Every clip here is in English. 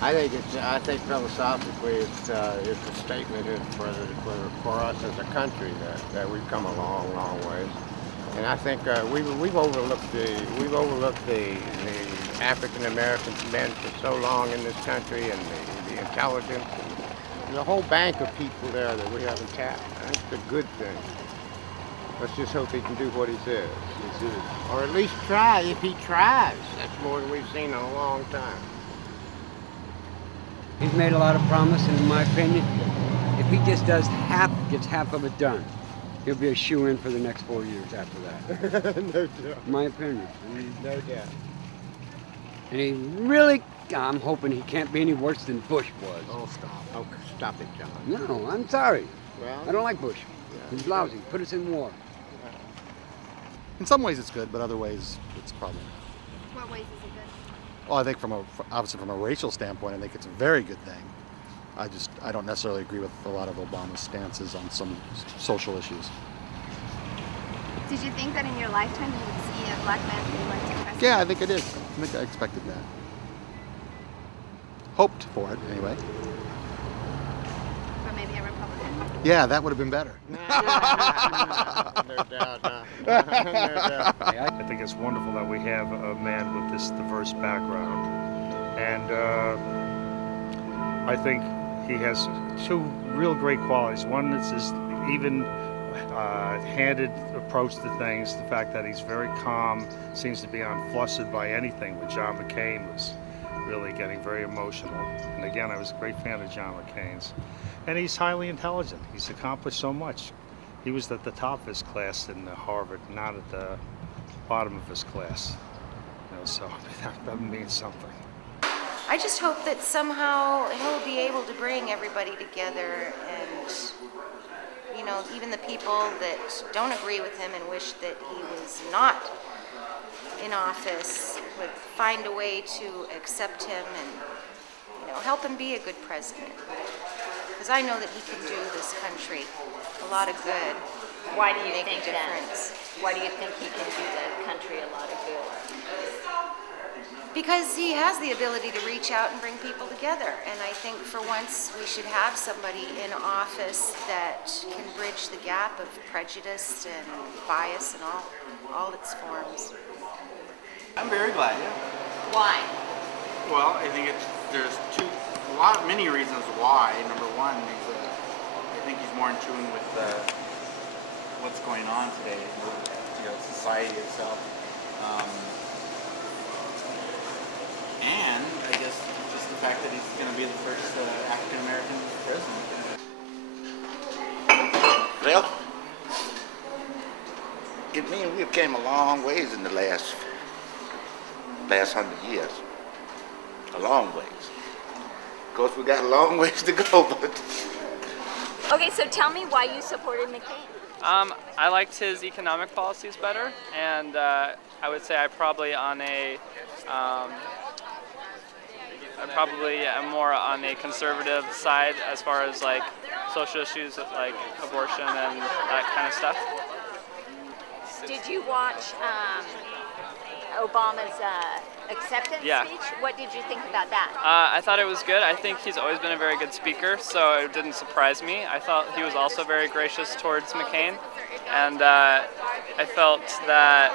I think philosophically it's a statement for us as a country that we've come a long, long ways. And I think we've overlooked the African American men for so long in this country, and the intelligence, and there's a whole bank of people there that we haven't tapped. I think it's a good thing. Let's just hope he can do what he says. Or at least try. If he tries, that's more than we've seen in a long time. He's made a lot of promise, and in my opinion, if he just gets half of it done, he'll be a shoo-in for the next 4 years after that. No doubt. My opinion. No doubt. And he really, I'm hoping he can't be any worse than Bush was. Oh, stop. Oh, stop it, John. No, I'm sorry. Well, I don't like Bush. Yeah. He's lousy. Put us in war. In some ways it's good, but other ways it's probably not. What ways is it good? Well, I think obviously from a racial standpoint, I think it's a very good thing. I don't necessarily agree with a lot of Obama's stances on some social issues. Did you think that in your lifetime you would see a black man be elected president? Yeah, I think I did. I think I expected that. Hoped for it, anyway. Or maybe a Republican? Yeah, that would have been better. no doubt. No doubt. I think it's wonderful that we have a man with this diverse background. And I think he has two real great qualities. One is his even-handed approach to things, the fact that he's very calm, seems to be unflustered by anything, with John McCain was really getting very emotional. And again, I was a great fan of John McCain's. And he's highly intelligent. He's accomplished so much. He was at the top of his class in Harvard, not at the bottom of his class. So that means something. I just hope that somehow he'll be able to bring everybody together, and, you know, even the people that don't agree with him and wish that he was not in office would find a way to accept him and, you know, help him be a good president. Because I know that he can do this country a lot of good. Why do you make think a difference. Why do you think he can do the country a lot of good? Because he has the ability to reach out and bring people together. And I think for once we should have somebody in office that can bridge the gap of prejudice and bias and all its forms. I'm very glad, yeah. Why? Well, I think there's many reasons why. Number one, I think he's more in tune with what's going on today, society itself. And I guess just the fact that he's going to be the first African-American president. Well, it means we've came a long ways in the last 100 years. A long ways. Of course, we got a long ways to go, but... Okay, so tell me why you supported McCain. I liked his economic policies better, and I would say I probably am more on a conservative side as far as like social issues like abortion and that kind of stuff. Did you watch Obama's acceptance speech? What did you think about that? I thought it was good. I think he's always been a very good speaker, so it didn't surprise me. I thought he was also very gracious towards McCain, and I felt that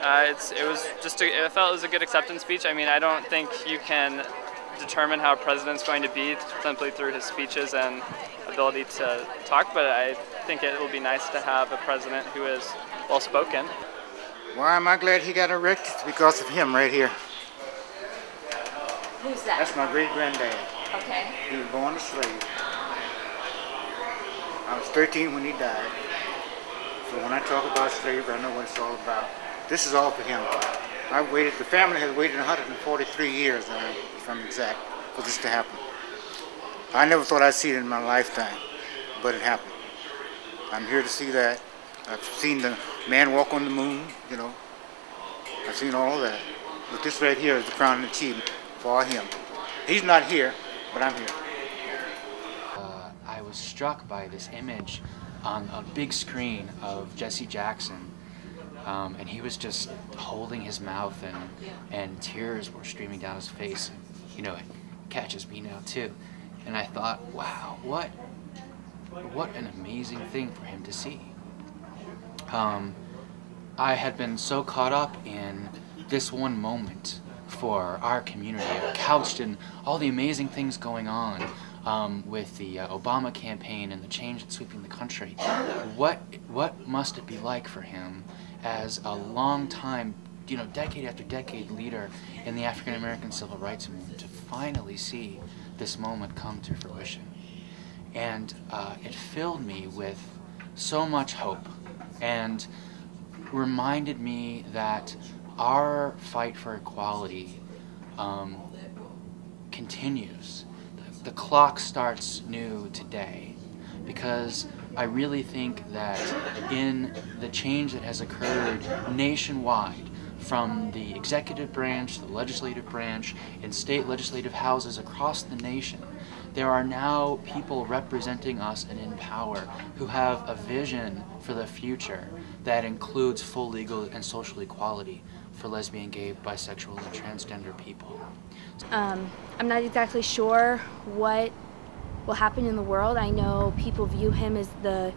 it felt it was a good acceptance speech. I mean, I don't think you can determine how a president's going to be simply through his speeches and ability to talk, but I think it will be nice to have a president who is well-spoken. Why am I glad he got elected? It's because of him right here. Who's that? That's my great-granddad. Okay. He was born a slave. I was 13 when he died. So when I talk about slavery, I know what it's all about. This is all for him. The family has waited 143 years, if I'm exact, for this to happen. I never thought I'd see it in my lifetime, but it happened. I'm here to see that. I've seen the man walk on the moon, I've seen all of that. But this right here is the crowning achievement for him. He's not here, but I'm here. I was struck by this image on a big screen of Jesse Jackson, and he was just holding his mouth, and tears were streaming down his face. catches me now too. And I thought, wow, what an amazing thing for him to see. I had been so caught up in this one moment for our community, couched in all the amazing things going on with the Obama campaign and the change that's sweeping the country. What must it be like for him as a long-time, decade after decade leader in the African American civil rights movement to finally see this moment come to fruition? And it filled me with so much hope and reminded me that our fight for equality continues. The clock starts new today, because I really think that in the change that has occurred nationwide, from the executive branch, the legislative branch, in state legislative houses across the nation, there are now people representing us and in power who have a vision for the future that includes full legal and social equality for lesbian, gay, bisexual, and transgender people. I'm not exactly sure what will happen in the world. I know people view him as the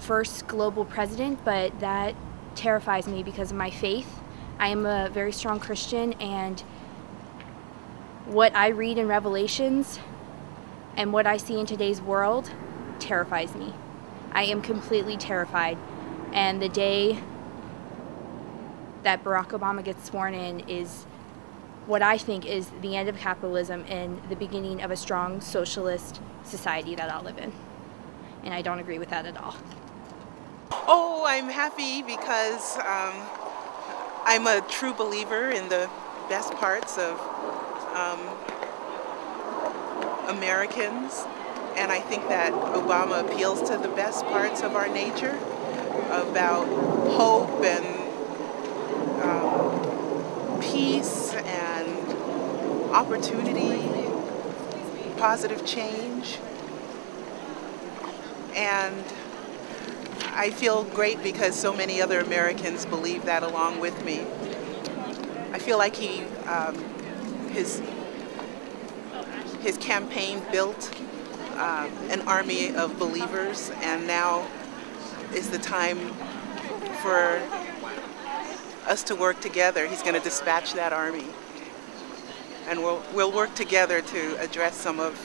first global president, but that terrifies me because of my faith. I am a very strong Christian, and what I read in Revelations and what I see in today's world terrifies me. I am completely terrified, and the day that Barack Obama gets sworn in is what I think is the end of capitalism and the beginning of a strong socialist society that I'll live in. And I don't agree with that at all. Oh, I'm happy because I'm a true believer in the best parts of Americans, and I think that Obama appeals to the best parts of our nature, about hope and peace and opportunity, positive change. And I feel great because so many other Americans believe that along with me. I feel like his campaign built an army of believers, and now is the time for us to work together. He's going to dispatch that army, and we'll work together to address some of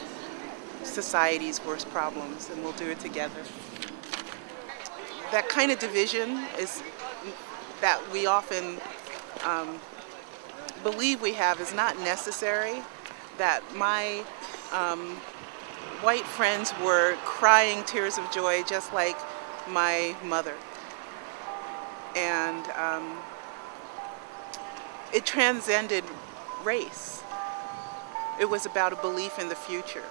society's worst problems, and we'll do it together. That kind of division is that we often believe we have is not necessary. That my white friends were crying tears of joy just like my mother. And it transcended race. It was about a belief in the future.